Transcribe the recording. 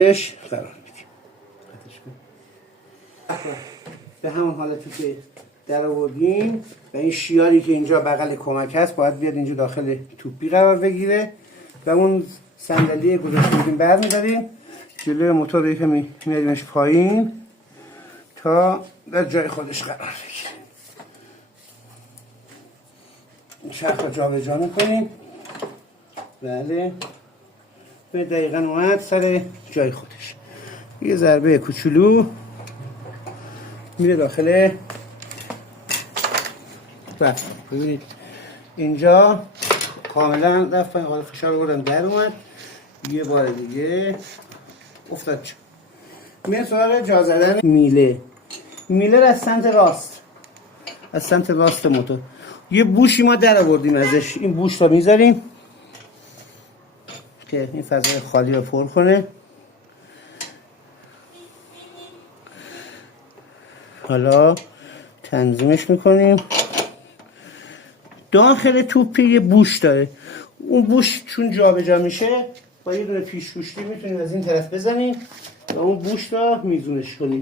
قرار میدیم. به همون حالتی که در آوردیم و این شیاری که اینجا بغل کمک هست باید بیاد اینجا داخل توپی قرار بگیره و اون صندلی گذاشته بودیم برمیداریم جلوی موتور رو که میاریمش پایین تا در جای خودش قرار بگیره. چرخ رو جابجا میکنیم. بله به دقیقا اومد سر جای خودش. یه ضربه کوچولو میره داخل رفت. ببینید اینجا کاملا رفت پایین. حالا فشار بردم در اومد. یه بار دیگه افتاد. میره سراغ جا زدن میله. میله از سمت راست، از سمت راست موتور. یه بوشی ما در آوردیم ازش. این بوش رو میذاریم که این فضای خالی رو پر کنه. حالا تنظیمش میکنیم. داخل توپی یه بوش داره. اون بوش چون جابجا میشه با یه دونه پیش گوشتی میتونیم از این طرف بزنیم و اون بوش رو میزونش کنیم.